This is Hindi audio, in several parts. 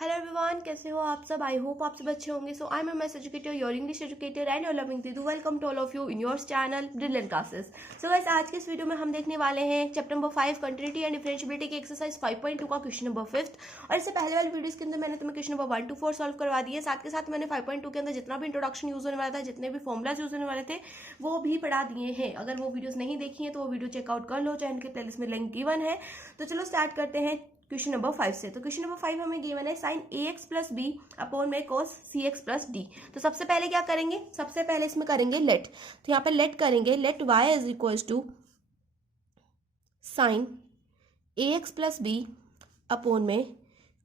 हेलो एवरीवन, कैसे हो आप सब। आई होप आप सब अच्छे होंगे। So I am maths educator, your English educator and your loving दीदू। Welcome to all of you in your channel brilliant classes. So guys, आज के इस वीडियो में हम देखने वाले हैं chapter number 5 continuity and differentiability की एक्सरसाइज 5.2 का क्वेश्चन नंबर 5। और इससे पहले वाली वीडियोस के अंदर मैंने तुम्हें क्वेश्चन नंबर 1 to 4 सॉल्व करवा दिए। साथ के साथ मैंने 5.2 के अंदर जितना भी इंट्रोडक्शन यूज होने वाला था, जितने भी फॉर्मुलाज यूज होने वाले थे, वो भी पढ़ा दिए हैं। अगर वो वीडियोस नहीं देखी है तो वो वीडियो चेकआउट कर लो, चैनल के प्लेलिस्ट में लिंक गिवन है। तो चलो स्टार्ट करते हैं क्वेश्चन नंबर 5 से। तो क्वेश्चन नंबर 5 हमें गिवन है साइन ए एक्स प्लस बी अपॉन में कोस सी एक्स प्लस डी। तो सबसे पहले क्या करेंगे, सबसे पहले इसमें करेंगे लेट। तो यहाँ पे लेट करेंगे, let Y is equal to sine A x plus B upon में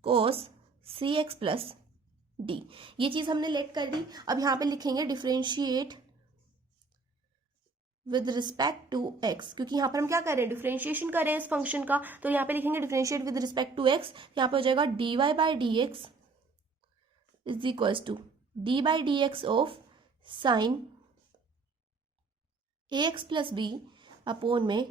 कोस सी एक्स प्लस डी। ये चीज हमने लेट कर दी। अब यहाँ पे लिखेंगे differentiate with respect to x, क्योंकि यहाँ पर हम क्या कर रहे हैं, डिफरेंशिएशन कर रहे हैं इस फंक्शन का। तो यहाँ पे लिखेंगे differentiate with respect to x. यहाँ पे हो जाएगा d y by d x is equal to d by d x of sine A x plus B upon में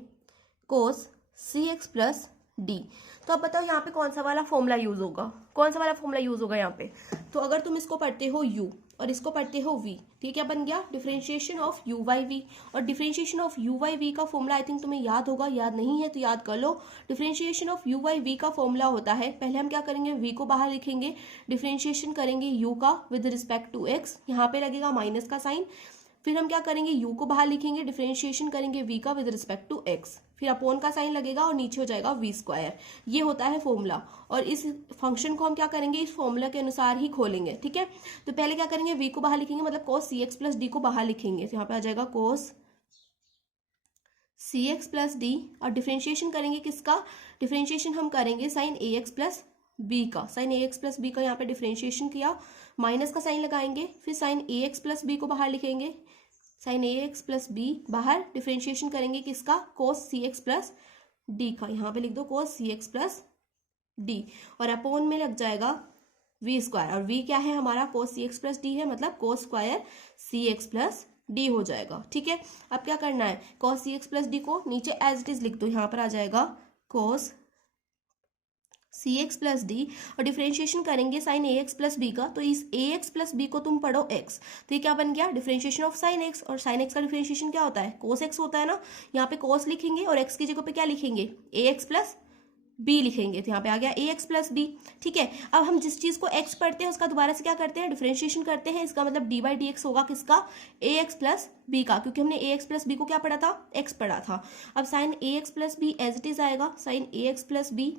कोस सी एक्स प्लस डी। तो अब बताओ यहाँ पे कौन सा वाला फॉर्मूला यूज होगा, कौन सा वाला फॉर्मूला यूज होगा यहाँ पे। तो अगर तुम इसको पढ़ते हो u और इसको पढ़ते हो v, तो ये क्या बन गया, differentiation of u by v। और differentiation of u by v का फॉर्मूला आई थिंक तुम्हें याद होगा, याद नहीं है तो याद कर लो। Differentiation of u by v का फॉर्मूला होता है, पहले हम क्या करेंगे, v को बाहर लिखेंगे, डिफरेंशिएशन करेंगे u का विद रिस्पेक्ट टू x, यहाँ पे लगेगा माइनस का साइन। फिर हम क्या करेंगे, u को बाहर लिखेंगे, डिफरेंशिएशन करेंगे v का विद रिस्पेक्ट टू x, फिर अपॉन का साइन लगेगा और नीचे हो जाएगा v स्क्वायर। ये होता है फॉर्मूला। और इस फंक्शन को हम क्या करेंगे, इस फॉर्मूला के अनुसार ही खोलेंगे। ठीक है, तो पहले क्या करेंगे, v को बाहर लिखेंगे, मतलब cos cx प्लस डी को बाहर लिखेंगे। तो यहाँ पे आ जाएगा cos cx प्लस डी। और डिफरेंशिएशन करेंगे किसका, डिफरेंशिएशन हम करेंगे साइन ए एक्स प्लस बी का। साइन ए एक्स प्लस बी का यहाँ पे डिफरेंशिएशन किया, माइनस का साइन लगाएंगे, फिर साइन ए एक्स प्लस बी को बाहर लिखेंगे, साइन ए एक्स प्लस बी बाहर, डिफरेंशिएशन करेंगे किसका, कोस सी एक्स प्लस डी का। यहाँ पे लिख दो कोस सी एक्स प्लस डी, और अपोन में लग जाएगा वी स्क्वायर। और वी क्या है हमारा, कोस सी एक्स प्लस डी है, मतलब कोस square c x plus D हो जाएगा। ठीक है, अब क्या करना है, कोस सी एक्स प्लस डी को नीचे एज इट इज लिख दो। यहाँ पर आ जाएगा कोस सी एक्स प्लस डी, और डिफरेंशिएशन करेंगे साइन ए एक्स प्लस बी का। तो इस ए एक्स प्लस बी को तुम पढ़ो एक्स, तो ये क्या बन गया, डिफरेंशिएशन ऑफ साइन एक्स। और साइन एक्स का डिफरेंशिएशन क्या होता है, कोस एक्स होता है ना। यहाँ पे कोस लिखेंगे और एक्स की जगह पे क्या लिखेंगे, ए एक्स प्लस बी लिखेंगे। तो यहाँ पे आ गया ए एक्स प्लस बी। ठीक है, अब हम जिस चीज को एक्स पढ़ते हैं उसका दोबारा से क्या करते हैं, डिफरेंशिएशन करते हैं। इसका मतलब डी बाई डी एक्स होगा किसका, ए एक्स प्लस बी का, क्योंकि हमने ए एक्स प्लस बी को क्या पढ़ा था, एक्स पढ़ा था। अब sine A x plus b as it is आएगा, साइन ए एक्स प्लस बी,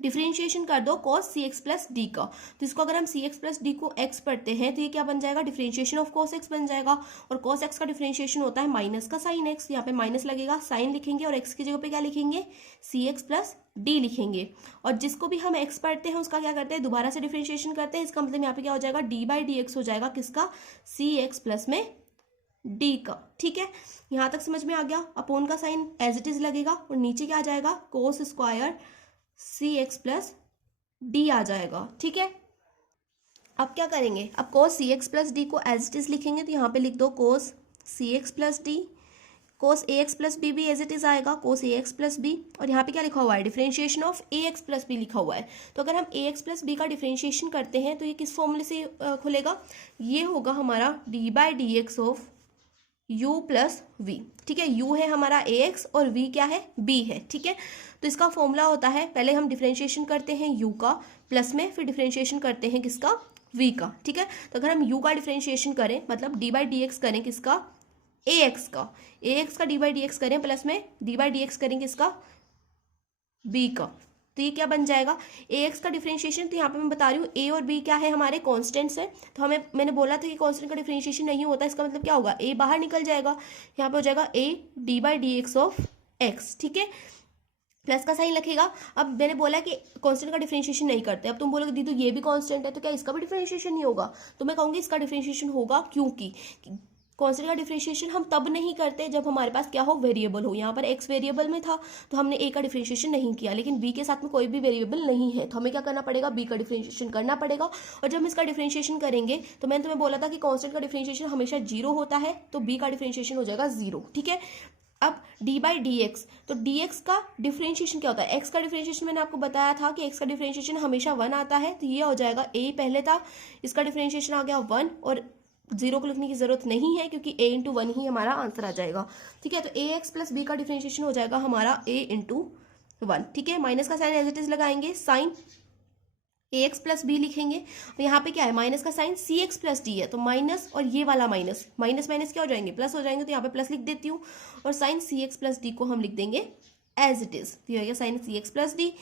डिफरेंशिएशन कर दो cos c x plus d का। तो इसको अगर हम सी एक्स प्लस डी को x पढ़ते हैं तो ये क्या बन जाएगा, डिफरेंशिएशन ऑफ cos x बन जाएगा। और cos x का डिफरेंशिएशन होता है माइनस का साइन x, यहाँ पे माइनस लगेगा, साइन लिखेंगे और x की जगह पे क्या लिखेंगे, सी एक्स प्लस डी लिखेंगे। और जिसको भी हम x पढ़ते हैं उसका क्या करते हैं, दोबारा से डिफरेंशिएशन करते हैं। इसका मतलब यहाँ पे क्या हो जाएगा, डी बाई डी एक्स हो जाएगा किसका, सी एक्स प्लस में डी का। ठीक है, यहाँ तक समझ में आ गया। अपोन का साइन एज इट इज लगेगा और नीचे क्या आ जाएगा, cos square c x plus d आ जाएगा। ठीक है, अब क्या करेंगे, अब कोस सी एक्स प्लस डी को एज इट इज लिखेंगे। तो यहाँ पे लिख दो cos C x plus d, cos a x plus b भी एज इट इज आएगा, cos a x plus b. और यहाँ पे क्या लिखा हुआ है, differentiation of a x plus b लिखा हुआ है। तो अगर हम ए एक्स प्लस बी का डिफरेंशिएशन करते हैं तो ये किस फॉर्मूले से खुलेगा, ये होगा हमारा d by d x of u plus v. ठीक है, u है हमारा ax और v क्या है, b है। ठीक है, तो इसका फॉर्मूला होता है, पहले हम डिफरेंशिएशन करते हैं u का प्लस में, फिर डिफरेंशिएशन करते हैं किसका, v का। ठीक है, तो अगर हम u का डिफरेंशिएशन करें, मतलब d बाई डी एक्स करें किसका, ax का, ax का d बाई डी एक्स करें प्लस में d बाई डी एक्स करें किसका, b का। तो ये क्या बन जाएगा, ए एक्स का डिफरेंशिएशन। तो यहाँ पे मैं बता रही हूँ ए और बी क्या है, हमारे कॉन्स्टेंट्स है। तो हमें, मैंने बोला था कि कांस्टेंट का डिफरेंशिएशन नहीं होता, इसका मतलब क्या होगा, ए बाहर निकल जाएगा। यहाँ पे हो जाएगा A D by d x of x. ठीक है, प्लस का साइन रखेगा। अब मैंने बोला कि कांस्टेंट का डिफरेंशिएशन नहीं करते। अब तुम बोलोगे दीदी ये भी कांस्टेंट है तो क्या इसका भी डिफरेंशिएशन नहीं होगा, तो मैं कहूँगी इसका डिफरेंशिएशन होगा, क्योंकि कांस्टेंट का डिफरेंशिएशन हम तब नहीं करते जब हमारे पास क्या हो, वेरिएबल हो। यहाँ पर x वेरिएबल में था तो हमने a का डिफरेंशिएशन नहीं किया, लेकिन b के साथ में कोई भी वेरिएबल नहीं है तो हमें क्या करना पड़ेगा, b का डिफरेंशिएशन करना पड़ेगा। और जब हम इसका डिफरेंशिएशन करेंगे तो मैंने तुम्हें बोला था कि कांस्टेंट का डिफरेंशिएशन हमेशा जीरो होता है, तो b का डिफरेंशिएशन हो जाएगा जीरो। ठीक है, अब डी बाई डी एक्स, तो डी एक्स का डिफ्रेंशिएशन क्या होता है, एक्स का डिफ्रेंशिएशन मैंने आपको बताया था कि एक्स का डिफ्रेंशिएशन हमेशा 1 आता है, तो ये हो जाएगा ए पहले था, इसका डिफ्रेंशिएशन आ गया 1 और 0 को लिखने की जरूरत नहीं है क्योंकि a इंटू 1 ही हमारा आंसर आ जाएगा। ठीक है, तो ए एक्स प्लस बी का डिफ्रेंशिएशन हो जाएगा हमारा a इंटू 1। ठीक है, माइनस का साइन एज इट इज लगाएंगे, साइन ए एक्स प्लस बी लिखेंगे और यहाँ पे क्या है, माइनस का साइन सी एक्स प्लस डी है, तो माइनस और ये वाला माइनस माइनस माइनस क्या हो जाएंगे, प्लस हो जाएंगे, तो यहाँ पे प्लस लिख देती हूँ और साइन सी एक्स प्लस डी को हम लिख देंगे एज इट इज, तो ये साइन सी एक्स प्लस डी।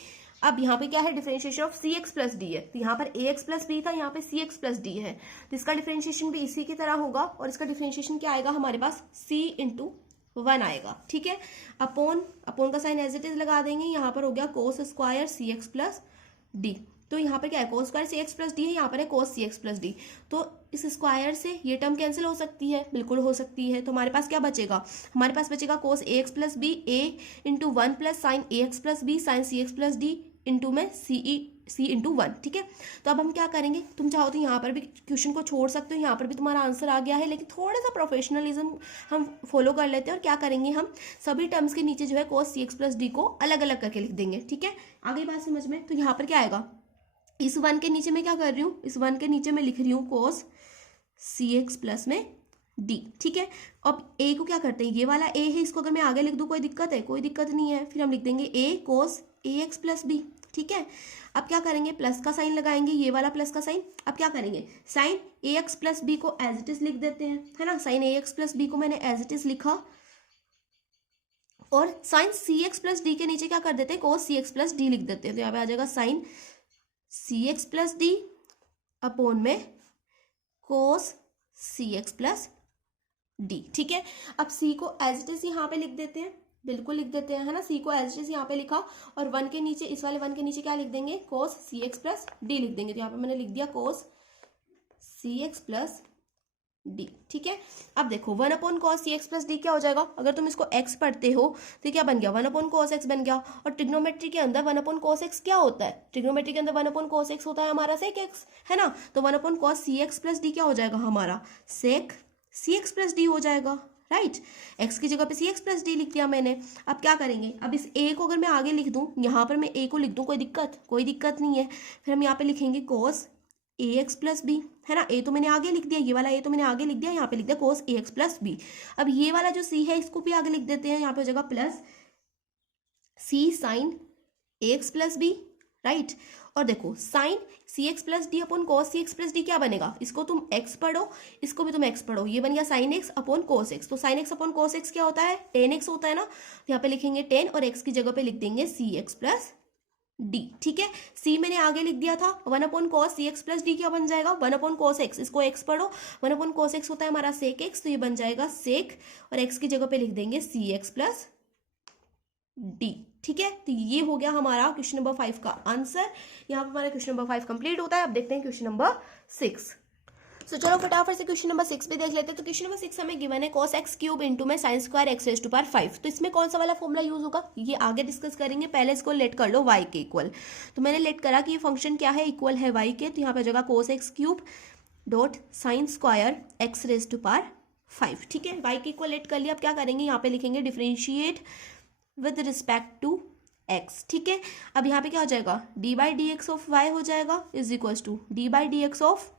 अब यहाँ पे क्या है, differentiation of c x plus d है, तो यहाँ पर ए एक्स प्लस बी था, यहाँ पे सी एक्स प्लस डी है, तो इसका डिफरेंशिएशन भी इसी की तरह होगा और इसका डिफरेंशिएशन क्या आएगा हमारे पास, सी इंटू 1 आएगा। ठीक है, अपॉन अपॉन का साइन एज इट इज लगा देंगे, यहाँ पर हो गया कोस square c x plus d, तो यहाँ पर क्या है, कोस square c x plus d है, यहाँ पर है कोस सी एक्स प्लस डी, तो इस स्क्वायर से ये टर्म कैंसिल हो सकती है, बिल्कुल हो सकती है, तो हमारे पास क्या बचेगा, हमारे पास बचेगा कोस a x plus B A into 1 plus sign A x plus B sign C x plus D into में सी इंटू 1। ठीक है, तो अब हम क्या करेंगे, तुम चाहो तो यहाँ पर भी क्वेश्चन को छोड़ सकते हो, यहाँ पर भी तुम्हारा आंसर आ गया है, लेकिन थोड़ा सा प्रोफेशनलिज्म हम फॉलो कर लेते हैं और क्या करेंगे, हम सभी टर्म्स के नीचे जो है कोस सी एक्स प्लस डी को अलग अलग करके लिख देंगे। ठीक है, आगे बात समझ में, तो यहाँ पर क्या आएगा, इस 1 के नीचे मैं क्या कर रही हूँ, इस 1 के नीचे मैं लिख रही हूँ कोस सी एक्स प्लस में डी। ठीक है, अब ए को क्या करते हैं, ये वाला ए है, इसको अगर मैं आगे लिख दूँ कोई दिक्कत है, कोई दिक्कत नहीं है, फिर हम लिख देंगे ए कोस ए एक्स प्लस बी। ठीक है, अब क्या करेंगे, प्लस का साइन लगाएंगे, ये वाला प्लस का साइन, अब क्या करेंगे, साइन ए एक्स प्लस बी को एज इट इज लिख देते हैं, है ना, साइन ए एक्स प्लस बी को मैंने एज इट इज लिखा और साइन सी एक्स प्लस डी के नीचे क्या कर देते हैं, कोस सी एक्स प्लस डी लिख देते हैं, तो यहाँ पे आ जाएगा साइन सी एक्स प्लस डी अपॉन में कोस सी एक्स प्लस डी। ठीक है, अब सी को एज इट इज यहाँ पे लिख देते हैं, बिल्कुल लिख देते हैं, है ना, सी को एज इट इज यहाँ पे लिखा और 1 के नीचे, इस वाले 1 के नीचे क्या लिख देंगे, कोस सी एक्स प्लस डी लिख देंगे, तो यहाँ पे मैंने लिख दिया कोस सी एक्स प्लस डी। ठीक है, अब देखो 1 अपॉन कॉस सी एक्स प्लस डी क्या हो जाएगा, अगर तुम इसको x पढ़ते हो तो क्या बन गया, 1 अपॉन कॉस एक्स बन गया, और ट्रिग्नोमेट्री के अंदर 1 अपॉन कॉस एक्स क्या होता है, ट्रिग्नोमेट्री के अंदर 1 अपॉन कॉस एक्स होता है हमारा सेक एक्स, है ना, तो 1 अपॉन कॉस सी एक्स प्लस डी क्या हो जाएगा हमारा सेक सी एक्स प्लस डी हो जाएगा, राइट, एक्स की जगह पे सी एक्स प्लस डी लिख दिया मैंने। अब क्या करेंगे, अब इस ए को अगर मैं आगे लिख दूं, यहाँ पर मैं ए को लिख दूं, कोई दिक्कत नहीं है, फिर हम यहाँ पे लिखेंगे कोस ए एक्स प्लस बी, है ना, ए तो मैंने आगे लिख दिया, ये वाला ए तो मैंने आगे लिख दिया, यहाँ पे लिख दिया कोस ए एक्स प्लस बी। अब ये वाला जो सी है इसको भी आगे लिख देते हैं, यहाँ पे हो जाएगा प्लस सी साइन ए एक्स प्लस बी, राइट, और देखो साइन सी x plus D upon cos सी एक्स प्लस डी क्या बनेगा, इसको तुम एक्स पढ़ो, इसको भी तुम एक्स पढ़ो, ये बन गया sine X upon cos X, तो sine X upon cos X क्या होता है, टेन एक्स होता है ना, तो यहाँ पे लिखेंगे 10 और एक्स की जगह पे लिख देंगे सी एक्स प्लस डी। ठीक है, सी मैंने आगे लिख दिया था, 1 अपॉन कॉस सी एक्स प्लस डी क्या बन जाएगा, 1 अपॉन कॉस एक्स, इसको एक्स पढ़ो, 1 अपॉन कॉस एक्स होता है हमारा सेक एक्स, तो ये बन जाएगा सेक और एक्स की जगह पे लिख देंगे सी एक्स प्लस डी। ठीक है, तो ये हो गया हमारा क्वेश्चन नंबर 5 का आंसर। यहाँ पर हमारा क्वेश्चन नंबर 5 कंप्लीट होता है। अब देखते हैं क्वेश्चन नंबर 6। तो चलो फटाफट से क्वेश्चन नंबर 6 पे देख लेते हैं। तो क्वेश्चन नंबर 6 हमें गिवन है cos x क्यूब इंटू में sine square x raise to power 5। तो इसमें कौन सा वाला फॉर्मूला यूज होगा ये आगे डिस्कस करेंगे, पहले इसको लेट कर लो y के इक्वल। तो मैंने लेट करा कि ये फंक्शन क्या है, इक्वल है y के, तो यहाँ पे जगह cos x cube dot sine square x raise to power 5। ठीक है, y के इक्वल लेट कर लिया। अब क्या करेंगे, यहाँ पे लिखेंगे differentiate with respect to x। ठीक है, अब यहाँ पे क्या हो जाएगा, d by d x of y हो जाएगा is equal to d by d x of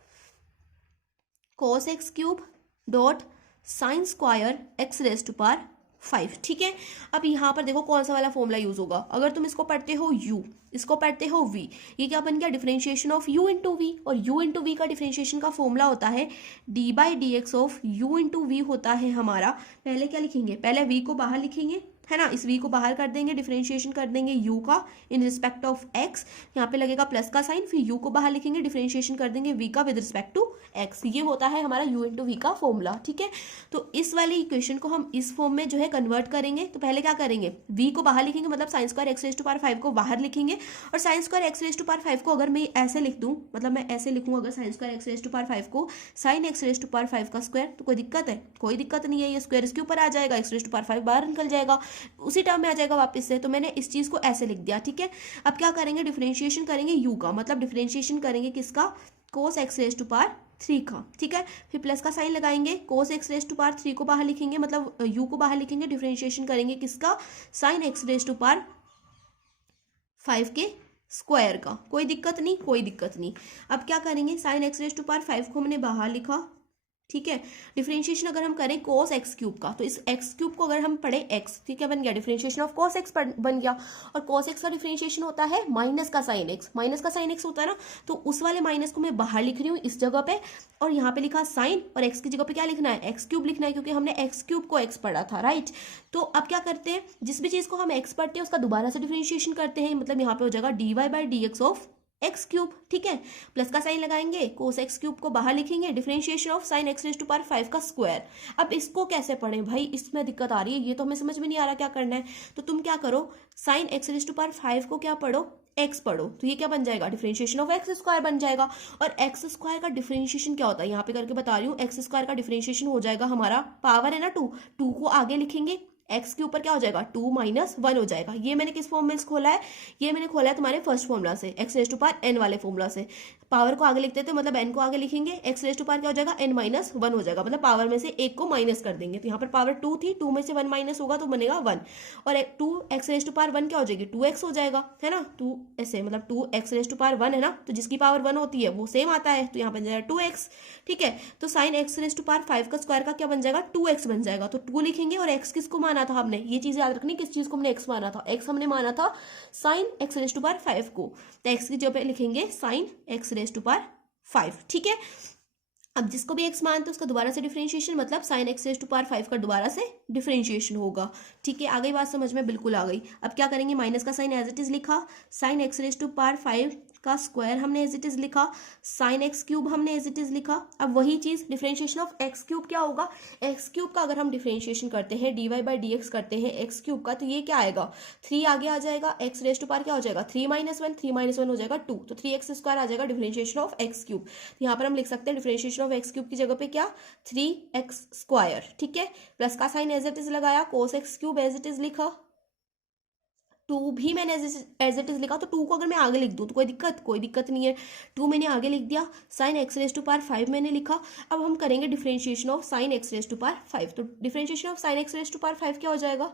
cos x cube dot sine square x raise to power 5। ठीक है, अब यहाँ पर देखो कौन सा वाला फॉर्मूला यूज होगा। अगर तुम इसको पढ़ते हो u, इसको पढ़ते हो v, ये क्या बन गया differentiation of u into v, और u इंटू वी का डिफरेंशिएशन का फॉर्मूला होता है d by d x of u into v होता है हमारा। पहले क्या लिखेंगे, पहले v को बाहर लिखेंगे, है ना, इस v को बाहर कर देंगे, डिफरेंशिएशन कर देंगे u का इन रिस्पेक्ट ऑफ x, यहाँ पे लगेगा प्लस का साइन, फिर u को बाहर लिखेंगे, डिफरेंशिएशन कर देंगे v का विद रिस्पेक्ट टू x। ये होता है हमारा u इंटू वी का फॉर्मूला। ठीक है, तो इस वाली इक्वेशन को हम इस फॉर्म में जो है कन्वर्ट करेंगे। तो पहले क्या करेंगे, v को बाहर लिखेंगे, मतलब sine square x raise to power 5 को बाहर लिखेंगे, और sine square x raise to power 5 को अगर मैं ऐसे लिख दूं, मतलब मैं ऐसे लिखूं अगर sine square x raise to power 5 को sine x raise to power 5 का स्क्वायर, तो कोई दिक्कत है, कोई दिक्कत नहीं है, ये स्क्वायर इसके ऊपर आ जाएगा, एक्स रेज टू पावर 5 बाहर निकल जाएगा, उसी टर्म में आ जाएगा वापस से। तो मैंने इस चीज को ऐसे लिख दिया। ठीक है, अब क्या करेंगे, डिफरेंशिएशन करेंगे u का, मतलब डिफरेंशिएशन करेंगे किसका, cos x raise to power 3 का, ठीक है। फिर प्लस का साइन लगाएंगे, cos x raise to power 3 को बाहर लिखेंगे, मतलब यू को बाहर लिखेंगे, डिफरेंशिएशन करेंगे किसका, sine x raise to power 5 के स्क्वायर का। कोई दिक्कत नहीं, कोई दिक्कत नहीं। अब क्या करेंगे, sine x raise to power 5 को हमने बाहर लिखा, ठीक है। डिफरेंशिएशन अगर हम करें कोस एक्स क्यूब का, तो इस एक्स क्यूब को अगर हम पढ़े एक्स, ठीक है, बन गया डिफरेंशिएशन ऑफ कोस एक्स बन गया। और कोस एक्स का डिफरेंशिएशन होता है माइनस का साइन एक्स, माइनस का साइन एक्स होता है ना, तो उस वाले माइनस को मैं बाहर लिख रही हूँ इस जगह पे, और यहाँ पे लिखा साइन, और एक्स की जगह पे क्या लिखना है, एक्स क्यूब लिखना है, क्योंकि हमने एक्स क्यूब को एक्स पढ़ा था, राइट। तो अब क्या करते हैं, जिस भी चीज को हम एक्स पढ़ते हैं उसका दोबारा से डिफरेंशिएशन करते हैं, मतलब यहाँ पे हो जाएगा d y by d x of x cube, ठीक है। प्लस का साइन लगाएंगे, कोस एक्स क्यूब को बाहर लिखेंगे, differentiation of sine x raise to power 5 का स्क्वायर। अब इसको कैसे पढ़ें भाई, इसमें दिक्कत आ रही है, ये तो हमें समझ में नहीं आ रहा क्या करना है। तो तुम क्या करो, sine x raise to power 5 को क्या पढ़ो, एक्स पढ़ो, तो ये क्या बन जाएगा, डिफरेंशिएशन ऑफ एक्स स्क्वायर बन जाएगा। और एक्स स्क्वायर का डिफरेंशिएशन क्या होता है, यहाँ पे करके बता रही हूँ, एक्स स्क्वायर का डिफरेंशिएशन हो जाएगा हमारा, पावर है ना 2, 2 को आगे लिखेंगे, एक्स के ऊपर क्या हो जाएगा 2 माइनस 1 हो जाएगा। ये मैंने किस फॉर्मूले से खोला है, ये मैंने खोला है तुम्हारे फर्स्ट फॉर्मूला से, x raise to power n वाले फॉर्मूला से। पावर को आगे लिखते थे, मतलब एन को आगे लिखेंगे, एक्स रेज टू पावर क्या हो जाएगा एन माइनस 1 हो जाएगा, मतलब पावर में से एक को माइनस कर देंगे। तो यहाँ पर पावर 2 थी, 2 में से 1 माइनस होगा तो बनेगा 1, और 2 एक्स रेज टू पावर 1 क्या हो जाएगी 2x हो जाएगा, है ना। 2 ऐसे मतलब 2 एक्स रेज टू पावर 1 है ना, तो जिसकी पावर 1 होती है वो सेम आता है, तो यहाँ बन जाएगा 2x, ठीक है। तो sine x raise to power 5 का स्क्वायर का क्या बन जाएगा 2x बन जाएगा, तो 2 लिखेंगे, और x किसको माना था हमने, ये चीज याद रखनी, किस चीज को हमने x माना था, x हमने माना था sine x raise to power 5 को, तो x की जगह पे लिखेंगे sine x raise to power 5, ठीक है। अब जिसको भी x मानते हैं उसका दोबारा से डिफरेंशिएशन, मतलब sine x raise to power 5 का दोबारा से डिफरेंशिएशन होगा, ठीक है। आ गई बात समझ में, बिल्कुल आ गई। अब क्या करेंगे, माइनस का साइन एज इट इज लिखा, sine x raise to power 5 का स्क्वायर हमने एज इट इज लिखा, साइन एक्स क्यूब हमने एज इट इज लिखा। अब वही चीज डिफरेंशिएशन ऑफ एक्स क्यूब क्या होगा, एक्स क्यूब का अगर हम डिफरेंशिएशन करते हैं d y by d x करते हैं एक्स क्यूब का, तो ये क्या आएगा 3 आगे आ जाएगा, एक्स रेज टू पावर क्या हो जाएगा 3 माइनस 1, 3 माइनस 1 हो जाएगा 2, तो 3x स्क्वायर आ जाएगा डिफरेंशिएशन ऑफ एक्स क्यूब। तो यहाँ पर हम लिख सकते हैं डिफरेंशिएशन ऑफ एक्स क्यूब की जगह पे क्या 3x स्क्वायर, ठीक है। प्लस का साइन एज इट इज लगाया, cos x cube as it is लिखा, 2 भी मैंने एज इट इज लिखा, तो 2 को अगर मैं आगे लिख दूं तो कोई दिक्कत नहीं है, 2 मैंने आगे लिख दिया, sine x raise to power 5 मैंने लिखा। अब हम करेंगे differentiation of sine x raise to power 5, तो differentiation of sine x raise to power 5 क्या हो जाएगा,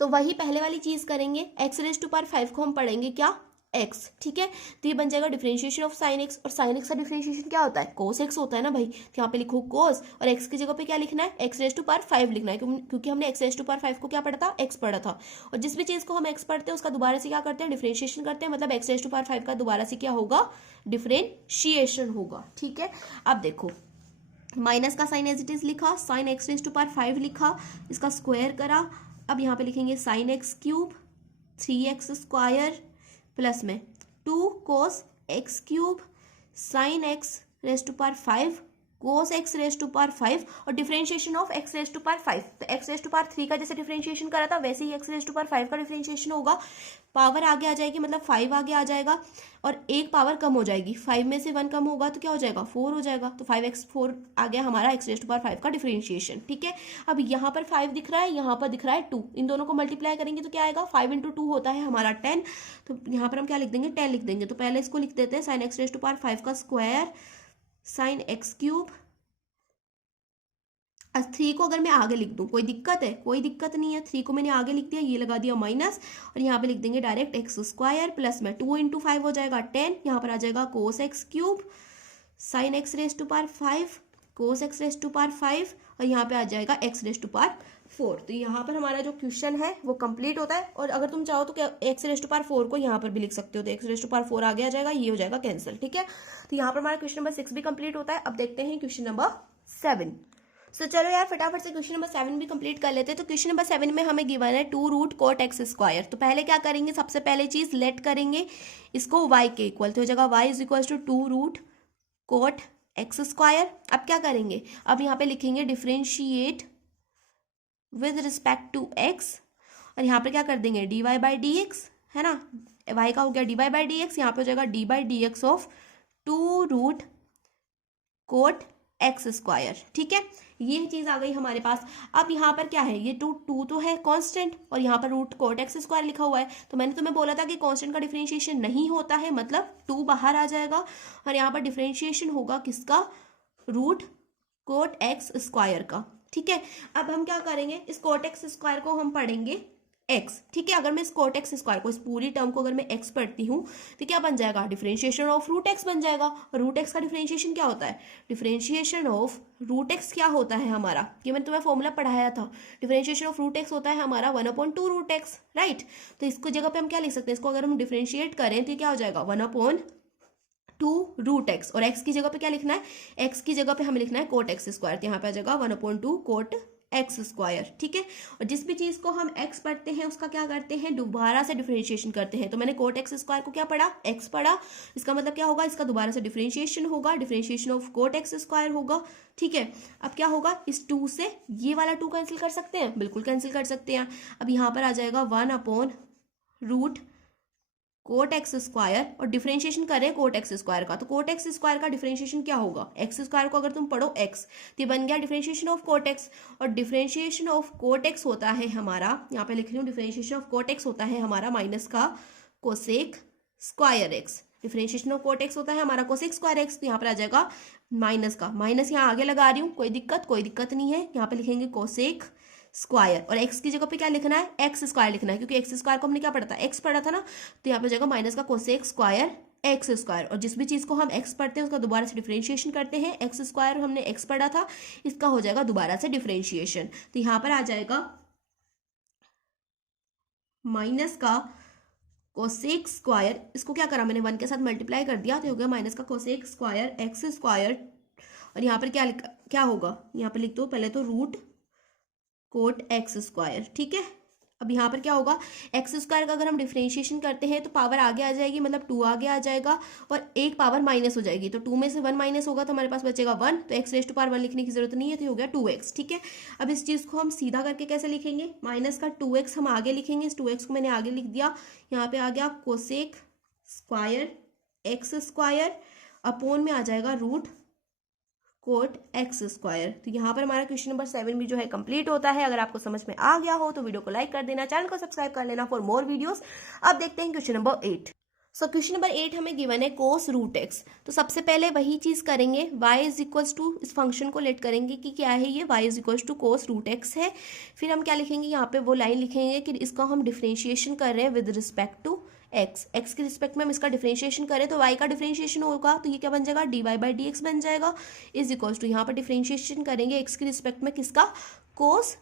तो वही पहले वाली चीज करेंगे, एक्स रेज टू पावर 5 को हम पढ़ेंगे क्या x, ठीक है। तो ये बन जाएगा डिफरेंशिएशन ऑफ साइन एक्स, और साइन एक्स का डिफरेंशिएशन क्या होता है कोस एक्स होता है ना भाई, तो यहाँ पे लिखो कोस, और x की जगह पे क्या लिखना है एक्स रेज टू पावर 5 लिखना है, क्योंकि हमने एक्स रेज टू पावर 5 को क्या पढ़ा था x पढ़ा था। और जिस भी चीज को हम x पढ़ते हैं उसका दोबारा से क्या करते हैं डिफरेंशिएशन करते हैं, मतलब एक्स रेज टू पावर 5 का दोबारा से क्या होगा डिफरेंशिएशन होगा, ठीक है। अब देखो माइनस का साइन एज इट इज लिखा, sine x raise to power 5 लिखा, इसका स्क्वायर करा। अब यहाँ पे लिखेंगे sine x cube 3x square plus में 2 cos x cube sine x raise to power 5 cos x raise to power 5, और differentiation of x raise to power 5, तो एक्स रेज टू पावर 3 का जैसे डिफरेंशिएशन करा था वैसे ही एक्स रेज टू पावर 5 का डिफरेंशिएशन होगा। पावर आगे आ जाएगी, मतलब 5 आगे आ जाएगा, और एक पावर कम हो जाएगी, 5 में से 1 कम होगा तो क्या हो जाएगा 4 हो जाएगा, तो 5x4 आ गया हमारा एक्स रेज टू पावर 5 का डिफरेंशिएशन, ठीक है। अब यहाँ पर 5 दिख रहा है, यहाँ पर दिख रहा है 2, इन दोनों को मल्टीप्लाई करेंगे तो क्या आएगा 5 × 2 होता है हमारा 10, तो यहाँ पर हम क्या लिख देंगे 10 लिख देंगे। तो पहले इसको लिख देते हैं sine x raise to power 5 का स्क्वायर साइन एक्स क्यूब, 3 को अगर मैं आगे लिख दूं कोई दिक्कत है, कोई दिक्कत नहीं है, 3 को मैंने आगे लिख दिया, ये लगा दिया माइनस, और यहाँ पे लिख देंगे डायरेक्ट एक्स स्क्वायर प्लस में 2 × 5 हो जाएगा 10, यहाँ पर आ जाएगा cos x cube sine x raise to power 5 cos x raise to power 5, और यहाँ पे आ जाएगा एक्स रेज टू पावर 4। तो यहाँ पर हमारा जो क्वेश्चन है वो कंप्लीट होता है, और अगर तुम चाहो तो एक्स रेज टू पावर 4 को यहाँ पर भी लिख सकते हो, तो एक्स रेज टू पावर 4 आगे आ जाएगा, ये हो जाएगा कैंसिल, ठीक है। तो यहाँ पर हमारा क्वेश्चन नंबर 6 भी कंप्लीट होता है। अब देखते हैं क्वेश्चन नंबर 7। तो चलो यार फटाफट से क्वेश्चन नंबर 7 भी कंप्लीट कर लेते हैं। तो क्वेश्चन नंबर 7 में हमें गिवन है 2 रूट कोट एक्स स्क्वायर। तो पहले क्या करेंगे, सबसे पहले चीज लेट करेंगे इसको y के इक्वल, तो हो जाएगा y is equal to 2 root cot x square. अब क्या करेंगे, अब यहाँ पे लिखेंगे differentiate with respect to x, और यहाँ पे क्या कर देंगे dy बाई डी एक्स, है ना, y का हो गया dy बाई डी एक्स, यहाँ पे हो जाएगा d by d x of 2 root cot x square. ठीक है, ये चीज आ गई हमारे पास। अब यहाँ पर क्या है, ये टू तो है कांस्टेंट और यहाँ पर रूट कोट एक्स स्क्वायर लिखा हुआ है। तो मैंने तुम्हें बोला था कि कांस्टेंट का डिफरेंशिएशन नहीं होता है, मतलब टू बाहर आ जाएगा और यहाँ पर डिफरेंशिएशन होगा किसका, रूट कोट एक्स स्क्वायर का। ठीक है, अब हम क्या करेंगे, इस कोट एक्स स्क्वायर को हम पढ़ेंगे एक्स। ठीक है, अगर मैं इस कोट एक्स स्क्वायर को, इस पूरी टर्म को अगर मैं एक्स पढ़ती हूँ तो क्या बन जाएगा, डिफरेंशिएशन ऑफ रूट एक्स बन जाएगा। रूट एक्स का डिफरेंशिएशन क्या होता है, डिफरेंशिएशन ऑफ रूट एक्स क्या होता है हमारा, ये मैंने तुम्हें फॉर्मूला पढ़ाया था। डिफरेंशिएशन ऑफ रूट एक्स होता है हमारा 1/2 रूट एक्स, राइट। तो इसको जगह पे हम क्या लिख सकते हैं, इसको अगर हम डिफरेंशिएट करें तो क्या हो जाएगा 1/2 रूट एक्स, और एक्स की जगह पे क्या लिखना है, एक्स की जगह पे हमें लिखना है कोट एक्स स्क्वायर, तो यहाँ पे आ जाएगा 1/2 कोट एक्स स्क्वायर। ठीक है, और जिस भी चीज को हम एक्स पढ़ते हैं उसका क्या करते हैं, दोबारा से डिफरेंशिएशन करते हैं। तो मैंने कोट एक्स स्क्वायर को क्या पढ़ा, एक्स पढ़ा, इसका मतलब क्या होगा, इसका दोबारा से डिफरेंशिएशन होगा, differentiation of cot x square होगा। ठीक है, अब क्या होगा, इस 2 से ये वाला 2 कैंसिल कर सकते हैं, बिल्कुल कैंसिल कर सकते हैं। अब यहाँ पर आ जाएगा 1/रूट कोट एक्स स्क्वायर, और डिफरेंशिएशन करें कोट एक्स स्क्वायर का, तो कोट एक्स स्क्वायर का डिफरेंशिएशन क्या होगा, एक्स स्क्वायर को अगर तुम पढ़ो एक्स तो ये बन गया डिफरेंशिएशन ऑफ कोट एक्स, और डिफरेंशिएशन ऑफ कोट एक्स होता है हमारा, यहाँ पे लिख रही हूँ, डिफरेंशिएशन ऑफ कोट एक्स होता है हमारा माइनस का cosec square x. Differentiation of cot x होता है हमारा कोसेक स्क्वायर एक्स, तो यहाँ पर आ जाएगा माइनस का, माइनस यहाँ आगे लगा रही हूँ, कोई दिक्कत नहीं है, यहाँ पे लिखेंगे कोसेक स्क्वायर, और x की जगह पे क्या लिखना है, एक्स स्क्वायर लिखना है, क्योंकि एक्स स्क्वायर को हमने क्या पढ़ा था, एक्स पढ़ा था ना। तो यहाँ पे जाएगा माइनस का कोसेक स्क्वायर एक्स स्क्वायर, और जिस भी चीज को हम x पढ़ते हैं उसका दोबारा से डिफरेंशिएशन करते हैं। एक्स स्क्वायर हमने x पढ़ा था, इसका हो जाएगा दोबारा से डिफरेंशिएशन, तो यहाँ पर आ जाएगा माइनस का कोसेक स्क्वायर, इसको क्या करा मैंने 1 के साथ मल्टीप्लाई कर दिया, तो हो गया माइनस का कोसेक स्क्वायर एक्स स्क्वायर, और यहाँ पर क्या होगा, यहाँ पर लिख दो पहले तो रूट कोट एक्स स्क्वायर। ठीक है, अब यहाँ पर क्या होगा, एक्स स्क्वायर का अगर हम डिफरेंशिएशन करते हैं तो पावर आगे आ जाएगी, मतलब 2 आगे आ जाएगा, और एक पावर माइनस हो जाएगी, तो 2 में से 1 माइनस होगा तो हमारे पास बचेगा 1, तो एक्स रेज़ टू पावर 1 लिखने की जरूरत नहीं है, तो हो गया 2x। ठीक है, अब इस चीज़ को हम सीधा करके कैसे लिखेंगे, माइनस का 2x हम आगे लिखेंगे, इस 2x को मैंने आगे लिख दिया, यहाँ पे आ गया cosec square x square, upon में आ जाएगा रूट कोट एक्स स्क्वायर। तो यहाँ पर हमारा क्वेश्चन नंबर 7 भी जो है कंप्लीट होता है। अगर आपको समझ में आ गया हो तो वीडियो को लाइक कर देना, चैनल को सब्सक्राइब कर लेना फॉर मोर वीडियोस। अब देखते हैं question number 8। So question number 8 हमें गिवन है कोस रूट एक्स। तो सबसे पहले वही चीज करेंगे, y इज इक्वल्स टू, इस फंक्शन को लेट करेंगे कि क्या है ये, y is equals to cos root x है। फिर हम क्या लिखेंगे, यहाँ पे वो लाइन लिखेंगे कि इसका हम डिफरेंशिएशन कर रहे हैं विद रिस्पेक्ट टू एक्स के रिस्पेक्ट में हम इसका डिफरेंशिएशन करें तो y का डिफरेंशिएशन होगा, तो ये क्या बन जाएगा, dy बाई डी एक्स बन जाएगा, इज इक्वल्स टू यहाँ पर डिफरेंशिएशन करेंगे x के रिस्पेक्ट में किसका, कोस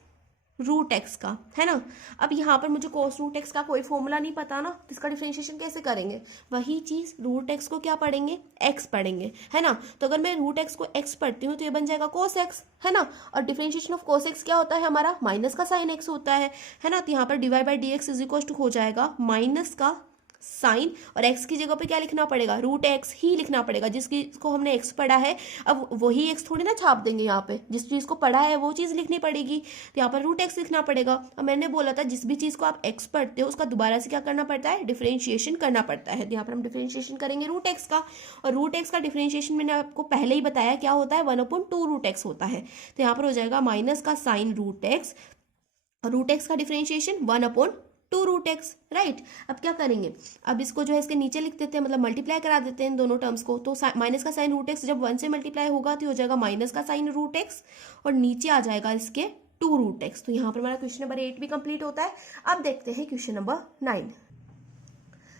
रूट एक्स का, है ना। अब यहाँ पर मुझे कोस रूट एक्स का कोई फॉर्मूला नहीं पता ना, तो इसका डिफरेंशिएशन कैसे करेंगे, वही चीज रूट एक्स को क्या पढ़ेंगे, एक्स पढ़ेंगे, है ना। तो अगर मैं रूट एक्स को एक्स पढ़ती हूँ तो ये बन जाएगा कोस एक्स, है ना। और डिफरेंशिएशन ऑफ कोस एक्स क्या होता है हमारा, माइनस का साइन एक्स होता है ना। तो यहाँ पर divide by d x is equal to हो जाएगा माइनस का साइन, और x की जगह पे क्या लिखना पड़ेगा, रूट एक्स ही लिखना पड़ेगा, जिसको हमने x पढ़ा है। अब वही x थोड़ी ना छाप देंगे, यहाँ पे जिस चीज को पढ़ा है वो चीज लिखनी पड़ेगी, तो यहाँ पर रूट एक्स लिखना पड़ेगा। अब मैंने बोला था जिस भी चीज को आप x पढ़ते हो उसका दोबारा से क्या करना पड़ता है, डिफरेंशिएशन करना पड़ता है। तो यहाँ पर हम डिफरेंशिएशन करेंगे रूट एक्स का, और रूट एक्स का डिफरेंशिएशन मैंने आपको पहले ही बताया क्या होता है, 1/2 रूट एक्स होता है। तो यहाँ पर हो जाएगा माइनस का साइन रूट एक्स, और रूट एक्स का डिफरेंशिएशन 1/2 रूट एक्स, राइट। अब क्या करेंगे, अब इसको जो है इसके नीचे लिख देते हैं, मतलब मल्टीप्लाई करा देते हैं इन दोनों टर्म्स को। तो माइनस का साइन रूट एक्स जब 1 से मल्टीप्लाई होगा तो हो जाएगा माइनस का साइन रूट एक्स, और नीचे आ जाएगा इसके 2 रूट एक्स। तो यहाँ पर हमारा क्वेश्चन नंबर 8 भी कंप्लीट होता है। अब देखते हैं question number 9।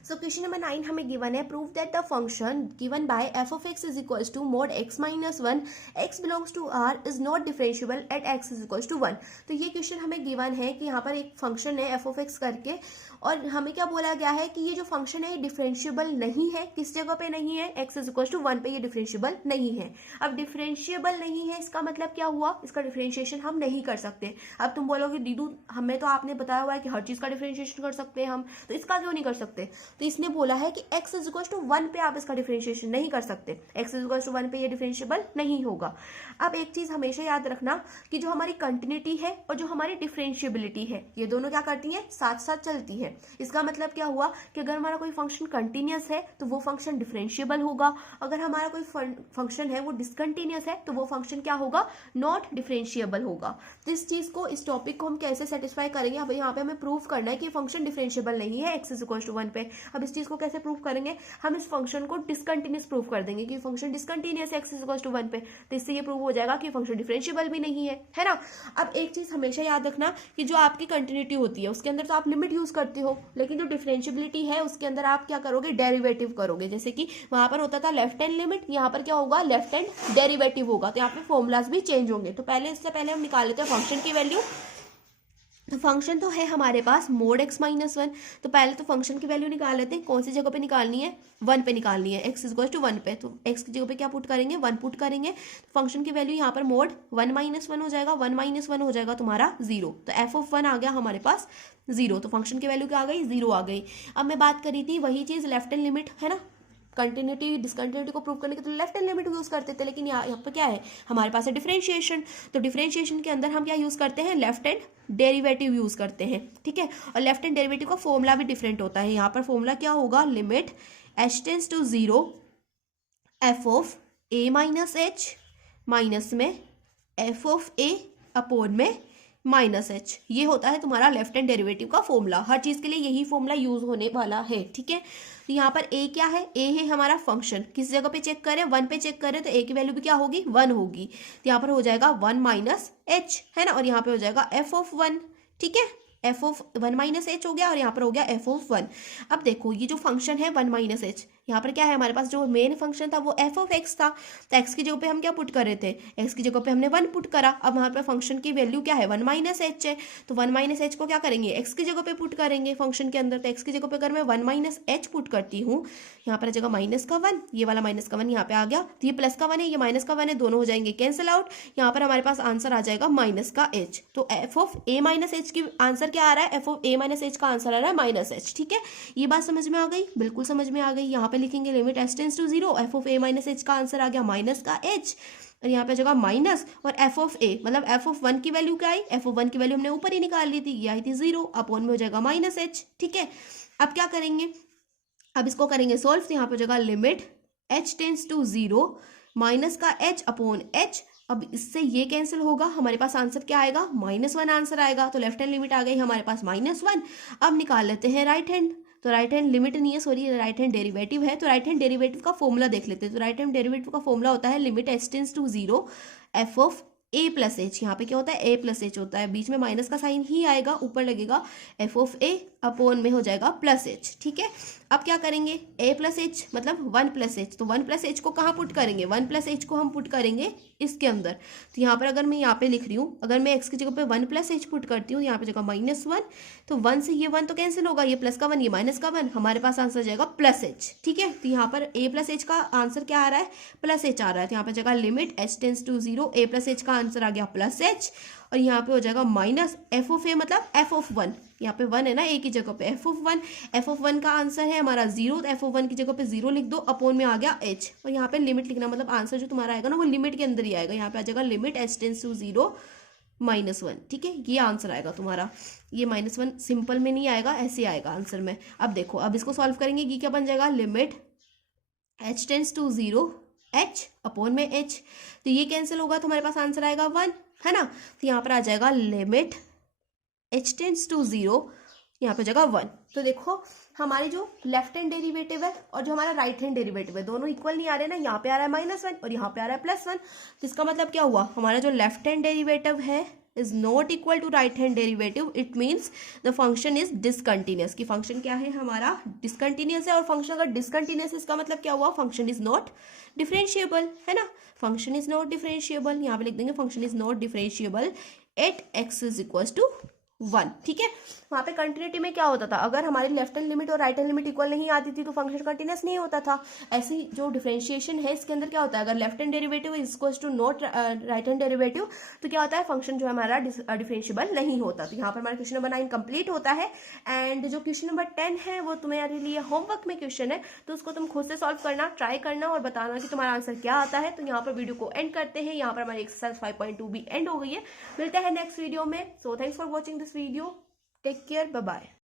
So question number 9 हमें गिवन है, prove that the function given by f of x is equals to mod x minus 1 x belongs to r is not differentiable at x is equals to 1। तो ये क्वेश्चन हमें गिवन है कि यहाँ पर एक फंक्शन है f of x करके, और हमें क्या बोला गया है कि ये जो फंक्शन है डिफरेंशिएबल नहीं है, किस जगह पे नहीं है, x is equals to 1 पे ये डिफरेंशिएबल नहीं है। अब डिफरेंशिएबल नहीं है इसका मतलब क्या हुआ, इसका डिफरेंशिएशन हम नहीं कर सकते। अब तुम बोलोगे दीदू हमें तो आपने बताया हुआ है कि हर चीज का डिफरेंशिएशन कर सकते हैं हम, तो इसका क्यों नहीं कर सकते। तो इसने बोला है कि x इज इक्वल टू 1 पे आप इसका डिफरेंशिएशन नहीं कर सकते, x इज इक्वल टू 1 पे ये डिफरेंशिएबल नहीं होगा। अब एक चीज हमेशा याद रखना कि जो हमारी कंटिन्यूटी है और जो हमारी डिफरेंशिएबिलिटी है ये दोनों क्या करती हैं, साथ साथ चलती हैं। इसका मतलब क्या हुआ कि अगर हमारा कोई फंक्शन कंटिन्यूअस है तो वो फंक्शन डिफरेंशिएबल होगा, अगर हमारा कोई फंक्शन है वो डिसकंटिन्यूअस है तो वो फंक्शन क्या होगा, नॉट डिफरेंशिएबल होगा। तो इस चीज को, इस टॉपिक को हम कैसे सेटिस्फाई करेंगे, अब यहाँ पे हमें प्रूव करना है कि फंक्शन डिफरेंशिएबल नहीं है x इज इक्वल टू 1 पे। अब इस चीज को कैसे प्रूव करेंगे, हम इस फंक्शन को डिसकंटिन्यूअस प्रूव कर देंगे कि फंक्शन डिसकंटिन्यूअस है x इज इक्वल टू 1 पे, तो इससे ये प्रूव हो जाएगा कि फंक्शन डिफरेंशिएबल भी नहीं है ना। अब एक चीज हमेशा याद रखना कि जो आपकी कंटिन्यूटी होती है उसके अंदर तो आप लिमिट यूज करते हो, लेकिन जो डिफरेंशिएबिलिटी है उसके अंदर आप क्या करोगे, डेरिवेटिव करोगे। जैसे कि वहां पर होता था लेफ्ट हैंड लिमिट, यहाँ पर क्या होगा, लेफ्ट हैंड डेरिवेटिव होगा, तो यहाँ पे फॉर्मूलाज भी चेंज होंगे। तो पहले, इससे पहले हम निकाल लेते हैं फंक्शन की वैल्यू। तो फंक्शन तो है हमारे पास मोड x माइनस 1, तो पहले तो फंक्शन की वैल्यू निकाल लेते हैं। कौन सी जगह पे निकालनी है, 1 पे निकालनी है, x इज इक्वल टू 1 पे, तो x की जगह पे क्या पुट करेंगे, 1 पुट करेंगे। तो फंक्शन की वैल्यू यहाँ पर मोड 1 माइनस 1 हो जाएगा, 1 माइनस 1 हो जाएगा तुम्हारा 0, तो f ऑफ 1 आ गया हमारे पास 0, तो फंक्शन की वैल्यू क्या आ गई, 0 आ गई। अब मैं बात करी थी वही चीज लेफ्ट हैंड लिमिट, है ना, कंटिन्यूटी डिसकंटिन्यूटी को प्रूव करने के तो लेफ्ट हैंड लिमिट यूज करते थे, लेकिन यहाँ पर क्या है हमारे पास है डिफरेंशिएशन, तो डिफरेंशिएशन के अंदर हम क्या यूज करते हैं, लेफ्ट हैंड डेरिवेटिव यूज करते हैं, ठीक है। और लेफ्ट हैंड डेरिवेटिव का फॉर्मूला भी डिफरेंट होता है। यहाँ पर फॉर्मूला क्या होगा, limit h tends to 0 f of a minus h minus में f ऑफ a अपॉन में माइनस h, ये होता है तुम्हारा लेफ्ट हैंड डेरिवेटिव का फॉर्मूला। हर चीज के लिए यही फॉर्मूला यूज होने वाला है, ठीक है। तो यहाँ पर a क्या है, a है हमारा फंक्शन, किस जगह पे चेक करें, 1 पे चेक करें, तो a की वैल्यू भी क्या होगी, 1 होगी। तो यहाँ पर हो जाएगा 1 माइनस h, है ना, और यहाँ पे हो जाएगा f ऑफ 1, ठीक है, f ऑफ 1 माइनस h हो गया, और यहाँ पर हो गया f ऑफ 1। अब देखो ये जो फंक्शन है 1 माइनस h, यहाँ पर क्या है हमारे पास, जो मेन फंक्शन था वो f ऑफ x था, तो x की जगह पे हम क्या पुट कर रहे थे, x की जगह पे हमने 1 पुट करा। अब वहाँ पे फंक्शन की वैल्यू क्या है, 1 माइनस h है, तो 1 माइनस h को क्या करेंगे, x की जगह पे पुट करेंगे फंक्शन के अंदर। तो x की जगह पे अगर मैं 1 माइनस h पुट करती हूँ, यहाँ पर जगह माइनस का 1, ये वाला माइनस का 1 यहाँ पे आ गया, तो ये प्लस का 1 है, ये माइनस का 1 है, दोनों हो जाएंगे कैंसिल आउट। यहाँ पर हमारे पास आंसर आ जाएगा माइनस का h। तो f of a minus h की आंसर क्या आ रहा है, f of a minus h का आंसर आ रहा है माइनस h, ठीक है। ये बात समझ में आ गई, बिल्कुल समझ में आ गई। यहाँ पे लिखेंगे limit h tends to 0, f of a minus h का आंसर आ गया माइनस का h, और यहाँ पे जगह माइनस, और f ऑफ a मतलब f ऑफ 1 की वैल्यू क्या आई, f ऑफ 1 की वैल्यू हमने ऊपर ही निकाल ली थी, ये आई थी 0, अपॉन में हो जाएगा माइनस h, ठीक है। अब क्या करेंगे, अब इसको करेंगे सोल्व, तो यहाँ पे जगह limit h tends to 0 minus का h अपॉन h, अब इससे ये कैंसिल होगा, हमारे पास आंसर क्या आएगा, -1 आंसर आएगा। तो लेफ्ट हैंड लिमिट आ गई हमारे पास -1। अब निकाल लेते हैं राइट हैंड, तो राइट हैंड लिमिट नहीं है, सॉरी, राइट हैंड डेरिवेटिव है, तो राइट हैंड डेरिवेटिव का फॉर्मूला देख लेते हैं। तो राइट हैंड डेरिवेटिव का फॉर्मूला होता है limit h tends to 0 f of a plus h, यहाँ पे क्या होता है a प्लस h होता है, बीच में माइनस का साइन ही आएगा, ऊपर लगेगा f ऑफ a, अपॉन में हो जाएगा प्लस h, ठीक है। अब क्या करेंगे, a प्लस h मतलब 1 प्लस h, तो 1 प्लस h को कहाँ पुट करेंगे, 1 प्लस h को हम पुट करेंगे इसके अंदर। तो यहाँ पर अगर मैं यहाँ पे लिख रही हूँ, अगर मैं x की जगह पे 1 प्लस h पुट करती हूँ, यहाँ पे जगह -1, तो 1 से ये 1 तो कैंसिल होगा, ये प्लस का 1, ये माइनस का 1, हमारे पास आंसर जाएगा प्लस h, ठीक है। तो यहाँ पर a प्लस h का आंसर क्या आ रहा है, प्लस h आ रहा है, तो यहाँ पर जगह limit h tends to 0 a plus h का आंसर आ गया प्लस h, और यहाँ पे हो जाएगा माइनस f ऑफ a मतलब f ऑफ 1, यहाँ पे 1 है ना a की जगह पे, f ऑफ 1 का आंसर है हमारा 0, तो f ऑफ 1 की जगह पे 0 लिख दो, अपॉन में आ गया h, और यहाँ पे लिमिट लिखना, मतलब आंसर जो तुम्हारा आएगा ना वो लिमिट के अंदर ही आएगा, यहाँ पे आ जाएगा लिमिट h टेंड्स टू 0 -1, ठीक है, ये आंसर आएगा तुम्हारा। ये -1 सिंपल में नहीं आएगा, ऐसे आएगा आंसर में। अब देखो, अब इसको सॉल्व करेंगे, ये क्या बन जाएगा, limit h tends to 0 h upon में h, तो ये कैंसिल होगा, तो हमारे पास आंसर आएगा 1, है ना। तो यहाँ पर आ जाएगा लिमिट h टेंड्स टू 0, यहाँ पे जगह 1। तो देखो हमारी जो लेफ्ट हैंड डेरिवेटिव है और जो हमारा राइट हैंड डेरिवेटिव है दोनों इक्वल नहीं आ रहे ना, यहाँ पे आ रहा है -1 और यहाँ पे आ रहा है +1। तो इसका मतलब क्या हुआ, हमारा जो लेफ्ट हैंड डेरिवेटिव है is not equal to right hand derivative, it means the function is discontinuous. की फंक्शन क्या है हमारा, डिसकंटिन्यूअस है, और फंक्शन अगर डिसकंटिन्यूअस इसका मतलब क्या हुआ, फंक्शन इज नॉट डिफरेंशिएबल, है ना। फंक्शन इज नॉट डिफरेंशिएबल, यहाँ पे लिख देंगे function is not differentiable at x is equal to 1, ठीक है। वहां पे कंटिन्यूटी में क्या होता था, अगर हमारी लेफ्ट हैंड लिमिट और राइट हैंड लिमिट इक्वल नहीं आती थी तो फंक्शन कंटिन्यूस नहीं होता था। ऐसे ही जो डिफरेंशिएशन है इसके अंदर क्या होता है, अगर left hand derivative is equal to not right hand derivative तो क्या होता है, फंक्शन जो है हमारा डिफरेंशिएबल नहीं होता। तो यहाँ पर हमारा क्वेश्चन नंबर 9 कंप्लीट होता है। एंड जो क्वेश्चन नंबर 10 है वो तुम्हारे लिए होमवर्क में क्वेश्चन है, तो उसको तुम खुद से सॉल्व करना, ट्राई करना और बताना कि तुम्हारा आंसर क्या आता है। तो यहाँ पर वीडियो को एंड करते हैं, यहाँ पर हमारी एक्सरसाइज 5.2 भी एंड हो गई है। मिलते हैं नेक्स्ट वीडियो में। So thanks for watching this video. Take care. Bye bye.